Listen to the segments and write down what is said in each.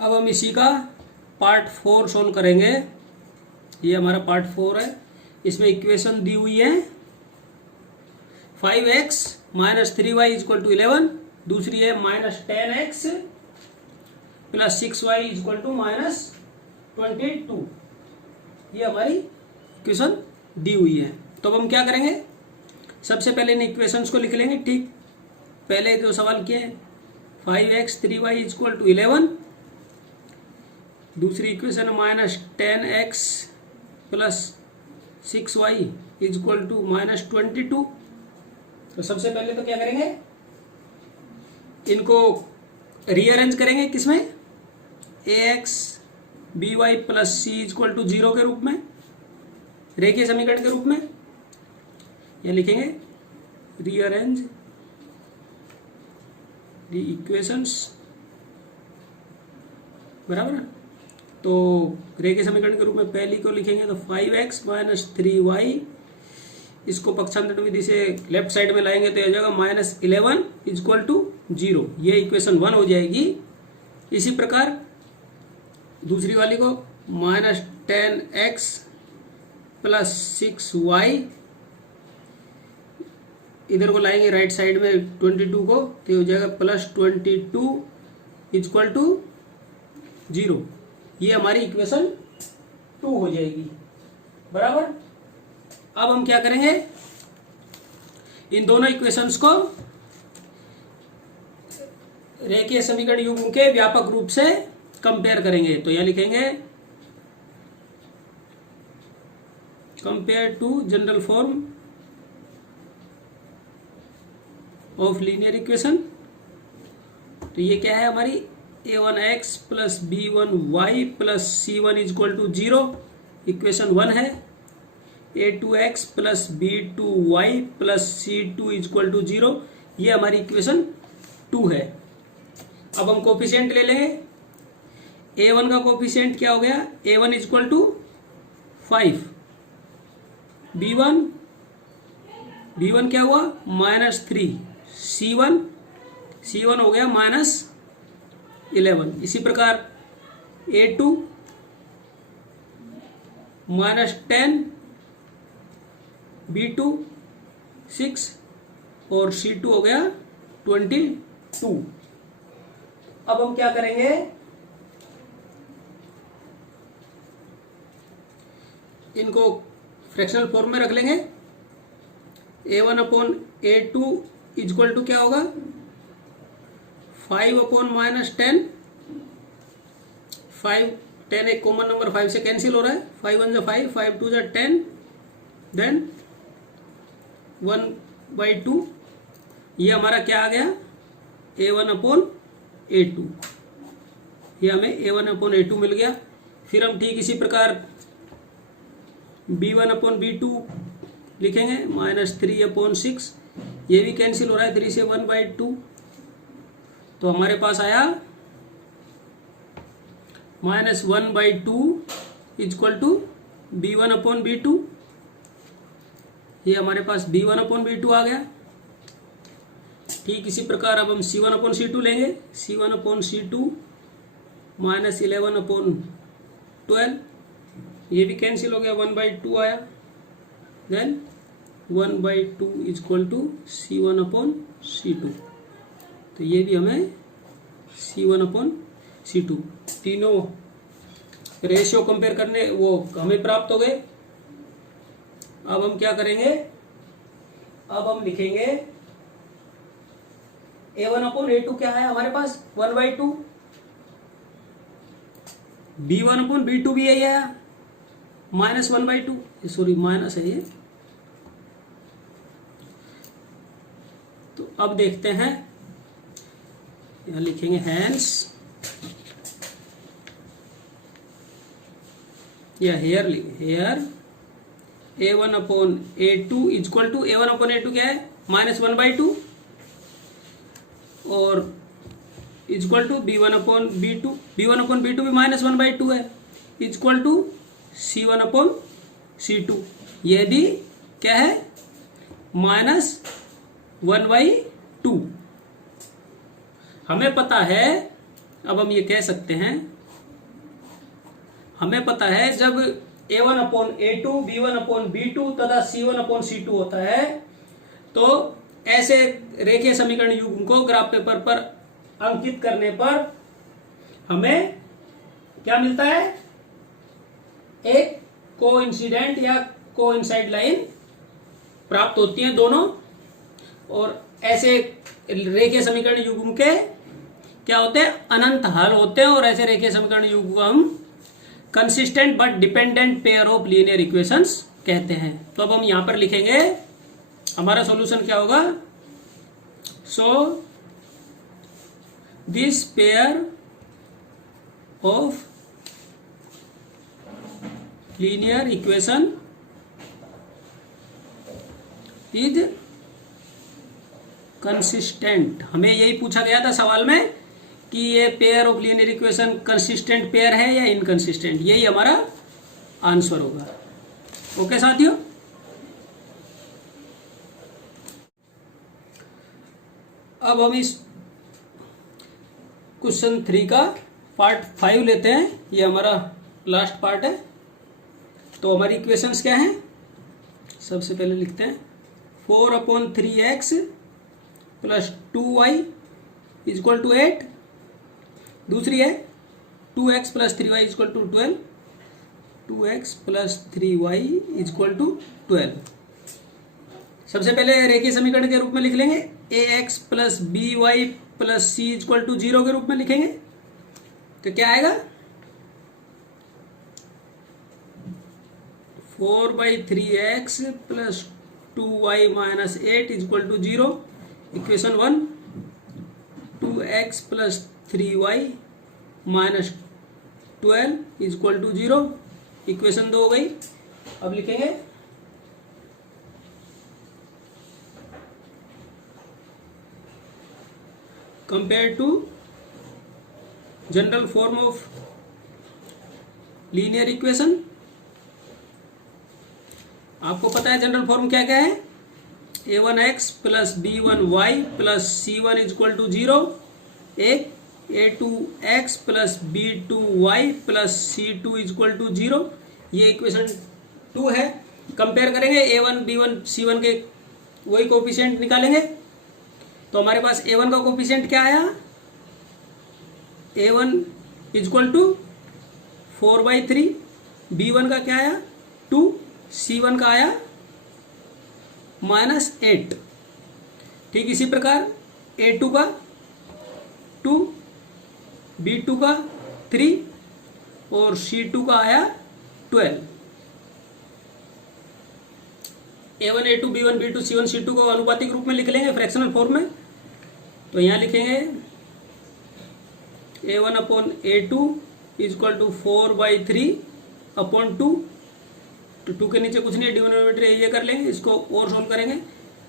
अब हम इसी का पार्ट 4 सोल्व करेंगे। ये हमारा पार्ट 4 है। इसमें इक्वेशन दी हुई है 5x minus 3y equal to 11, दूसरी है minus 10x plus 6y equal to minus 22। ये हमारी इक्वेशन दी हुई है। तो अब हम क्या करेंगे, सबसे पहले इन इक्वेशंस को लिख लेंगे। ठीक, पहले जो सवाल किए 5x 3y इक्वल टू 11, दूसरी equation minus 10x plus 6y equal to minus 22। तो सबसे पहले तो क्या करेंगे, इनको रीअरेंज करेंगे किसमें, ax by plus c equal to 0 के रूप में, रेखीय समीकरण के रूप में। यह लिखेंगे रीअरेंज द इक्वेशंस, बराबर है। तो रेखीय समीकरण के रूप में पहली को लिखेंगे तो 5x माइनस 3y, इसको पक्षांतर विधि से लेफ्ट साइड में लाएंगे तो यह हो जाएगा माइनस 11 इक्वल टू 0। ये इक्वेशन 1 हो जाएगी। इसी प्रकार दूसरी वाली को माइनस 10x प्लस 6y, इधर को लाएंगे राइट साइड में 22 को, तो ये हो जाएगा प्लस 22 इक्वल टू 0। ये हमारी इक्वेशन 2 हो जाएगी, बराबर। अब हम क्या करेंगे, इन दोनों इक्वेशंस को रेखीय समीकरण युग्म के व्यापक रूप से कंपेयर करेंगे। तो यह लिखेंगे compare to general form of linear equation. तो ये क्या है हमारी, a1x plus b1y plus c1 equal to 0, equation 1 है। a2x plus b2y plus c2 equal to 0, ये हमारी इक्वेशन 2 है। अब हम कोफिशिएंट ले लेंगे। a1 का कोफिशिएंट क्या हो गया, a1 इक्वल टू 5, b1 क्या हुआ माइनस 3, c1 हो गया माइनस 11। इसी प्रकार a2 माइनस 10, b2 6 और c2 हो गया 22। अब हम क्या करेंगे, इनको फ्रैक्शनल फॉर्म में रख लेंगे। a1 upon a2 equal to क्या होगा, 5 अपॉन माइनस 10, 10 एक कॉमन नंबर 5 से कैंसिल हो रहा है, 5 1 5, 5 2 10, देन 1/2। ये हमारा क्या आ गया, a1 अपॉन a2। ये हमें a1 अपॉन a2 मिल गया। फिर हम ठीक इसी प्रकार b1 अपॉन b2 लिखेंगे, माइनस 3 अपॉन 6, ये भी कैंसिल हो रहा है 3 से 1/2। तो हमारे पास आया minus 1/2 equal to b1 upon b2। ये हमारे पास b1 अपॉन b2 आ गया। ठीक इसी प्रकार अब हम c1 अपॉन c2 लेंगे। c1 upon c2 minus 11 upon 12, ये भी कैंसिल हो गया, 1/2 आया। Then 1/2 equal to c1 upon c2। तो ये भी हमें c1 अपॉन c2, तीनों रेशियो कंपेयर करने वो हमें प्राप्त हो गए। अब हम क्या करेंगे, अब हम लिखेंगे a1 अपॉन a2 क्या है हमारे पास 1/2, b1 अपॉन b2 भी यही है माइनस 1/2, सॉरी माइनस है ये। तो अब देखते हैं, यहां लिखेंगे हैंस, या हेयर लिखेंगे, here a1 upon a2 equal to, a1 upon a2 क्या है माइनस 1/2 और equal to b1 upon b2, b1 upon b2 भी माइनस 1/2 है, equal to c1 upon c2, ये भी क्या है माइनस 1/2। हमें पता है अब हम ये कह सकते हैं, हमें पता है जब A1 upon A2, B1 upon B2 तथा C1 अपॉन C2 होता है तो ऐसे रेखीय समीकरण युग्म को ग्राफ पेपर पर अंकित करने पर हमें क्या मिलता है, एक कोइंसिडेंट या कोइंसाइड लाइन प्राप्त होती है दोनों। और ऐसे रेखीय समीकरण युग्म के क्या होते हैं, अनंत हल होते हैं। और ऐसे रेखीय समीकरण युग्म को हम consistent but dependent pair of linear equations कहते हैं। तो अब हम यहां पर लिखेंगे, हमारा सॉल्यूशन क्या होगा, so this pair of linear equation is consistent. हमें यही पूछा गया था सवाल में कि ये pair of linear equation consistent pair है या इनकंसिस्टेंट, यही हमारा आंसर होगा। ओके साथियों, अब हम इस क्वेश्चन 3 का पार्ट 5 लेते हैं। ये हमारा लास्ट पार्ट है। तो हमारी इक्वेशंस क्या हैं, सबसे पहले लिखते हैं 4/3x plus 2y equal to 8। दूसरी है 2x plus 3y equal to 12, 2x plus 3y equal to 12। सबसे पहले रेखीय समीकरण के रूप में लिख लेंगे, ax plus by plus c equal to 0 के रूप में लिखेंगे। तो क्या आएगा, 4/3x plus 2y minus 8 equal to 0। Equation 1, 2x plus 3y minus 12 equal to 0। Equation 2 हो गई। अब लिखेंगे compare to general form of linear equation. आपको पता है जनरल फॉर्म क्या क्या है, a1x plus b1y plus c1 equal to 0, एक a2x plus b2y plus c2 equal to 0। ये इक्वेशन 2 है। कंपेयर करेंगे a1 b1 c1 के वही कोफिशिएंट निकालेंगे। तो हमारे पास a1 का कोफिशिएंट क्या आया, a1 इजक्वल टू 4/3, b1 का क्या आया 2, c1 का आया -8। ठीक इसी प्रकार a2 का 2, b2 का 3 और c2 का आया 12। a1 a2 b1 b2 c1 c2 को अनुपातिक रूप में लिख लेंगे फ्रैक्शनल फॉर्म में। तो यहां लिखेंगे a1 upon a2 equal to 4/3 upon 2। तो 2 के नीचे कुछ नहीं, डिनोमिनेटर ये कर लेंगे, इसको और सोल्व करेंगे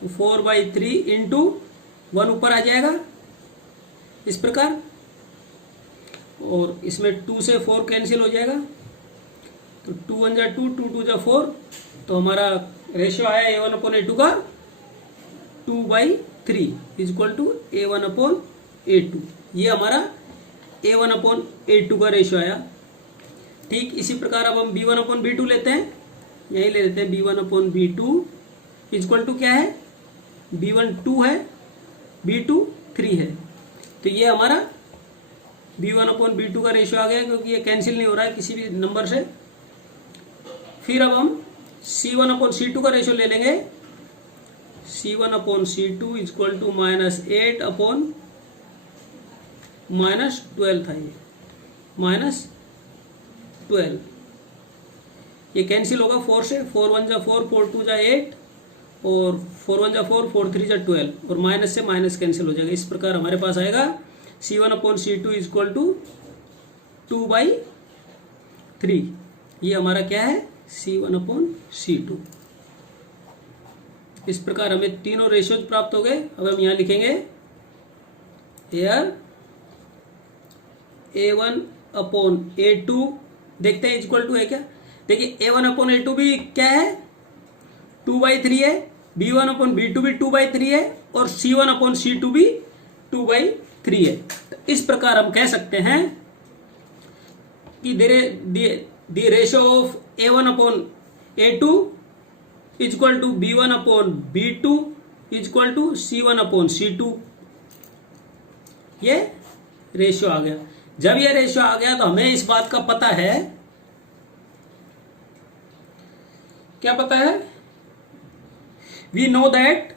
तो 4/3 इंटू 1 ऊपर आ जाएगा इस प्रकार। और इसमें 2 से 4 कैंसिल हो जाएगा, तो 2 1 जा 2, 2 2 जा 4। तो हमारा रेशियो आया a1 अपॉन a2 का 2/3 equal to a1 upon a2। ये हमारा a1 अपॉन a2 का रेशियो आया। ठीक इसी प्रकार अब हम b1 अपॉन b2 लेते हैं। यही ले लेते हैं b1 upon b2 equal to क्या है, b1 2 है, b2 3 है। तो ये हमारा b1 अपॉन b2 का रेशियो आ गया, क्योंकि ये कैंसिल नहीं हो रहा है किसी भी नंबर से। फिर अब हम c1 अपॉन c2 का रेशियो ले लेंगे। c1 upon c2 equal to -8 upon -12 था, ये -12। ये कैंसिल होगा 4 से, 4 1 जा 4, 4 2 जा 8 और 4 1 जा 4, 4 3 जा 12 और माइनस से माइनस कैंसिल हो जाएगा। इस प्रकार हमारे पास आएगा c1 upon c2 equal to 2/3। ये हमारा क्या है, c1 अपॉन c2। इस प्रकार हमें तीनों रेशियोज प्राप्त हो गए। अब हम यहां लिखेंगे हेयर a1 अपॉन a2, देखते हैं इजक्वल टू है क्या। देखिए a1 अपॉन a2 भी क्या है, 2/3 है, b1 अपॉन b2 भी 2/3 है और c1 अपॉन c2 भी 2/3 3 है। तो इस प्रकार हम कह सकते हैं कि the ratio of A1 upon A2 equal to B1 upon B2 equal to C1 upon C2। ये रेशियो आ गया। जब ये रेशियो आ गया तो हमें इस बात का पता है, क्या पता है? We know that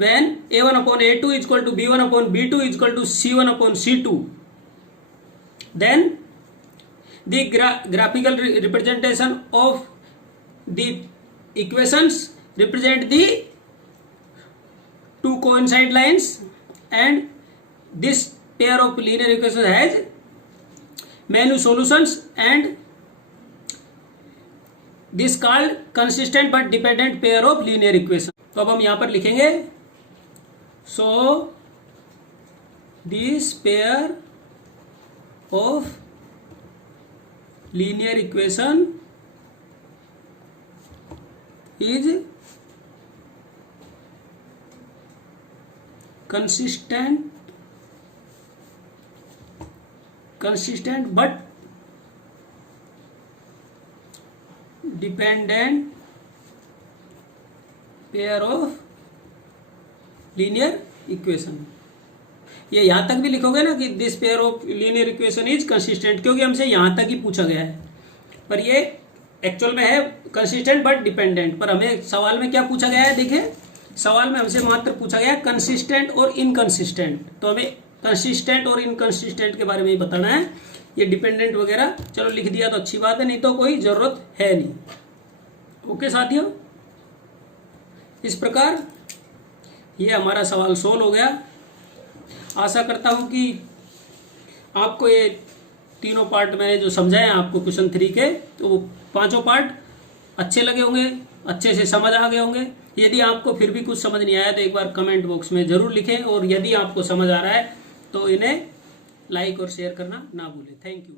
when A1 upon A2 equal to B1 upon B2 equal to C1 upon C2, then the graphical representation of the equations represent the two coincide lines, and this pair of linear equations has many solutions, and this called consistent but dependent pair of linear equations। तो अब हम यहां पर लिखेंगे, so this pair of linear equation is consistent but dependent pair of linear equation. ये यहां तक भी लिखोगे ना कि this pair of linear equation is consistent, क्योंकि हमसे यहां तक ही पूछा गया है, पर ये एक्चुअल में है कंसिस्टेंट बट डिपेंडेंट। पर हमें सवाल में क्या पूछा गया है? देखिए, सवाल में हमसे मात्र पूछा गया है कंसिस्टेंट और इनकंसिस्टेंट, तो हमें कंसिस्टेंट और इनकंसिस्टेंट के बारे में ही बताना है। ये डिपेंडेंट वगैरह चलो लिख दिया तो अच्छी बात है, नहीं तो कोई जरूरत है नहीं। ओके साथियों, इस प्रकार ये हमारा सवाल सोल्व हो गया। आशा करता हूं कि आपको ये तीनों पार्ट मैंने जो समझाए आपको क्वेश्चन 3 के, तो वो पांचों पार्ट अच्छे लगे होंगे, अच्छे से समझ आ गए होंगे। यदि आपको फिर भी कुछ समझ नहीं आया तो एक बार कमेंट बॉक्स में जरूर लिखें, और यदि आपको समझ आ रहा है तो इन्हें लाइक और शेयर करना ना भूलें। Thank you.